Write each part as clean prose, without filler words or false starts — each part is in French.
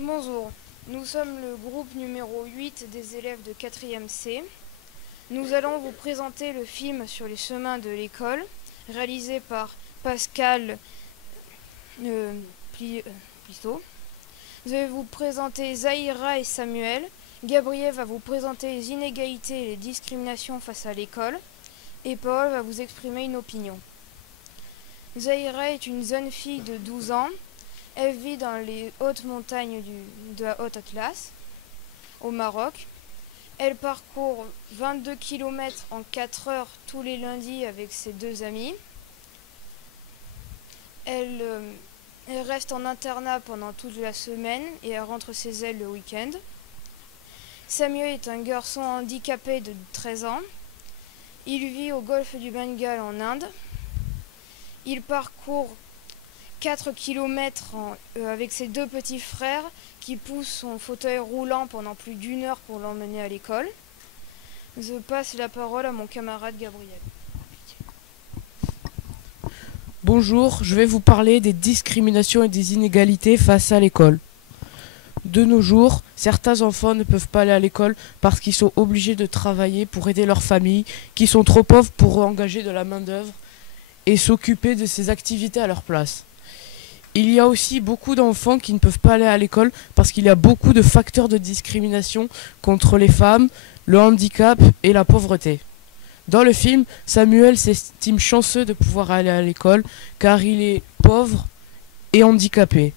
Bonjour, nous sommes le groupe numéro 8 des élèves de 4e C. Nous allons vous présenter le film sur les chemins de l'école, réalisé par Pascal Plisto. Je vais vous présenter Zahira et Samuel. Gabriel va vous présenter les inégalités et les discriminations face à l'école. Et Paul va vous exprimer une opinion. Zahira est une jeune fille de 12 ans. Elle vit dans les hautes montagnes de la Haute Atlas, au Maroc. Elle parcourt 22 km en 4 heures tous les lundis avec ses deux amis. Elle reste en internat pendant toute la semaine et elle rentre chez elle le week-end. Samuel est un garçon handicapé de 13 ans. Il vit au golfe du Bengale en Inde. Il parcourt 4 km avec ses deux petits frères qui poussent son fauteuil roulant pendant plus d'1 heure pour l'emmener à l'école. Je passe la parole à mon camarade Gabriel. Bonjour, je vais vous parler des discriminations et des inégalités face à l'école. De nos jours, certains enfants ne peuvent pas aller à l'école parce qu'ils sont obligés de travailler pour aider leur famille, qui sont trop pauvres pour engager de la main-d'œuvre et s'occuper de ces activités à leur place. Il y a aussi beaucoup d'enfants qui ne peuvent pas aller à l'école parce qu'il y a beaucoup de facteurs de discrimination contre les femmes, le handicap et la pauvreté. Dans le film, Samuel s'estime chanceux de pouvoir aller à l'école car il est pauvre et handicapé.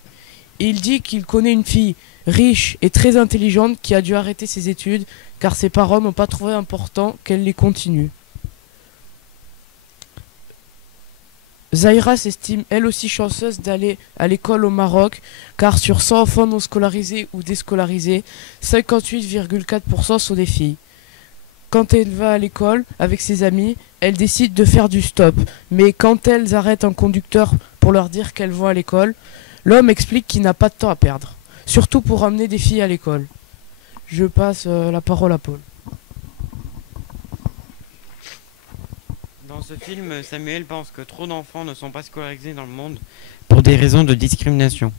Il dit qu'il connaît une fille riche et très intelligente qui a dû arrêter ses études car ses parents n'ont pas trouvé important qu'elle les continue. Zahira s'estime elle aussi chanceuse d'aller à l'école au Maroc, car sur 100 enfants non scolarisés ou déscolarisés, 58,4% sont des filles. Quand elle va à l'école avec ses amis, elle décide de faire du stop, mais quand elles arrêtent un conducteur pour leur dire qu'elles vont à l'école, l'homme explique qu'il n'a pas de temps à perdre, surtout pour amener des filles à l'école. Je passe la parole à Paul. Dans ce film, Samuel pense que trop d'enfants ne sont pas scolarisés dans le monde pour des raisons de discrimination.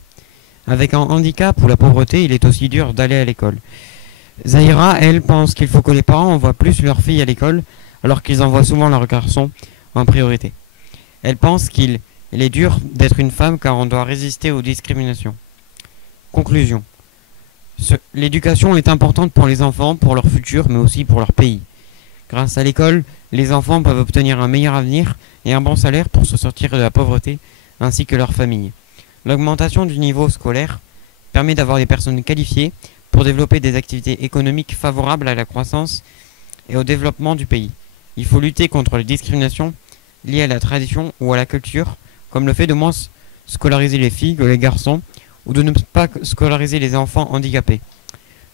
Avec un handicap ou la pauvreté, il est aussi dur d'aller à l'école. Zahira, elle, pense qu'il faut que les parents envoient plus leurs filles à l'école, alors qu'ils envoient souvent leurs garçons en priorité. Elle pense qu'il est dur d'être une femme car on doit résister aux discriminations. Conclusion. L'éducation est importante pour les enfants, pour leur futur, mais aussi pour leur pays. Grâce à l'école, les enfants peuvent obtenir un meilleur avenir et un bon salaire pour se sortir de la pauvreté, ainsi que leur famille. L'augmentation du niveau scolaire permet d'avoir des personnes qualifiées pour développer des activités économiques favorables à la croissance et au développement du pays. Il faut lutter contre les discriminations liées à la tradition ou à la culture, comme le fait de moins scolariser les filles que les garçons, ou de ne pas scolariser les enfants handicapés.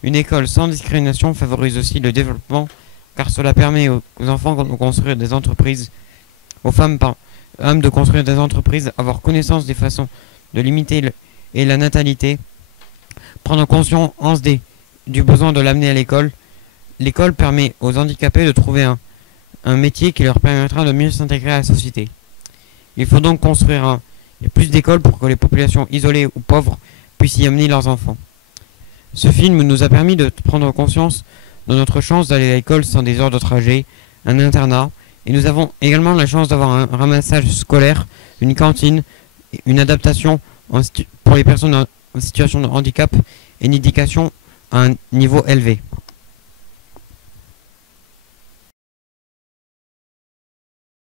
Une école sans discrimination favorise aussi le développement, car cela permet aux enfants de construire des entreprises, aux femmes de construire des entreprises, avoir connaissance des façons de limiter la natalité, prendre conscience du besoin de l'amener à l'école. L'école permet aux handicapés de trouver un métier qui leur permettra de mieux s'intégrer à la société. Il faut donc construire plus d'écoles pour que les populations isolées ou pauvres puissent y amener leurs enfants. Ce film nous a permis de prendre conscience de notre chance d'aller à l'école sans des heures de trajet, un internat, et nous avons également la chance d'avoir un ramassage scolaire, une cantine, une adaptation pour les personnes en situation de handicap et une éducation à un niveau élevé.